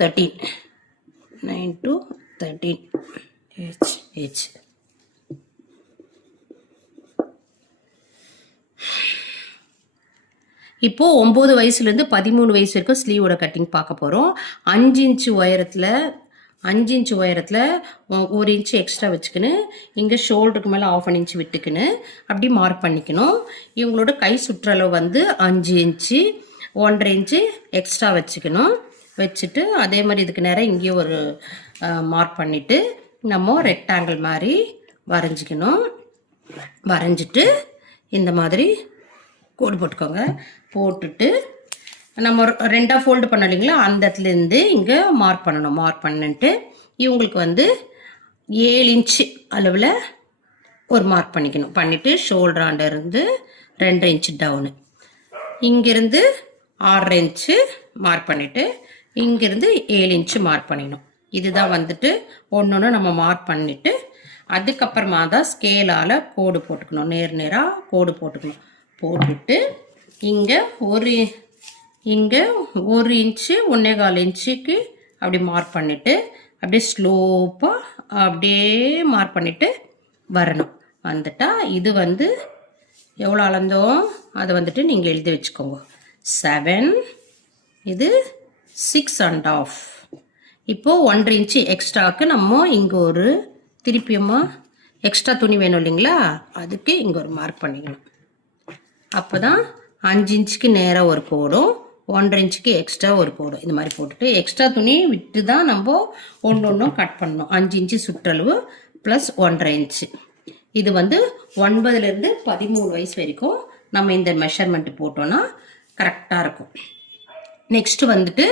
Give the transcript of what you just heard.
13. 9 to 13 h. இப்போ 9 வயசுலேருந்து 13 வயசு வரைக்கும் ஸ்லீவோட கட்டிங் பார்க்க போகிறோம். 5 இன்ச்சு உயரத்தில் 1 இன்ச்சு எக்ஸ்ட்ரா வச்சுக்கின்னு இங்கே ஷோல்டருக்கு மேலே 1/2 இன்ச்சு விட்டுக்கின்னு அப்படி மார்க் பண்ணிக்கணும். இவங்களோட கை சுற்றளவு வந்து 5 இன்ச்சு 1/2 இன்ச்சு எக்ஸ்ட்ரா வச்சுக்கணும். வச்சுட்டு அதே மாதிரி இதுக்கு நேரம் இங்கேயும் ஒரு மார்க் பண்ணிவிட்டு நம்ம ரெக்டாங்கிள் மாதிரி வரைஞ்சிக்கணும். வரைஞ்சிட்டு இந்த மாதிரி கோடு போட்டுக்கோங்க. போட்டுட்டு நம்ம 2ஆக ஃபோல்டு பண்ணோம் இல்லைங்களா, அந்த இடத்துலேருந்து இங்கே மார்க் பண்ணணும். மார்க் பண்ணிட்டு இவங்களுக்கு வந்து 7 இன்ச்சு அளவில் ஒரு மார்க் பண்ணிக்கணும். பண்ணிவிட்டு ஷோல்டராண்டருந்து 2 இன்ச்சு டவுனு, இங்கேருந்து 6 இன்ச்சு மார்க் பண்ணிவிட்டு இங்கேருந்து 7 இன்ச்சு மார்க் பண்ணிக்கணும். இதுதான் வந்துட்டு ஒன்று நம்ம மார்க் பண்ணிவிட்டு அதுக்கப்புறமா தான் ஸ்கேலால் கோடு போட்டுக்கணும். நேராக கோடு போட்டுக்கணும். போட்டுட்டு இங்கே 1 இன்ச்சு 1.25 இன்ச்சுக்கு அப்படி மார்க் பண்ணிவிட்டு அப்படியே ஸ்லோப்பாக அப்படியே மார்க் பண்ணிவிட்டு வரணும். வந்துட்டா இது வந்து எவ்வளோ அளந்தோம் அதை வந்துட்டு நீங்கள் எழுதி வச்சுக்கோங்க. 7, இது 6.5. இப்போது 1/2 இன்ச்சு எக்ஸ்ட்ராவுக்கு நம்ம இங்கே ஒரு திருப்பியுமா எக்ஸ்ட்ரா துணி வேணும் இல்லைங்களா, அதுக்கு இங்கே ஒரு மார்க் பண்ணிக்கணும். அப்போ தான் 5 இன்ச்சுக்கு நேராக ஒரு கோடும் 1/2 இன்ச்சுக்கு எக்ஸ்ட்ரா ஒரு கோடும் இந்த மாதிரி போட்டுட்டு எக்ஸ்ட்ரா துணி விட்டு தான் நம்ம ஒன்றும் கட் பண்ணணும். 5 இன்ச்சு சுற்றளவு ப்ளஸ் 1/2 இன்ச்சு. இது வந்து 9லேருந்து 13 வயசு வரைக்கும் நம்ம இந்த மெஷர்மெண்ட் போட்டோன்னா கரெக்டாக இருக்கும். நெக்ஸ்ட்டு வந்துட்டு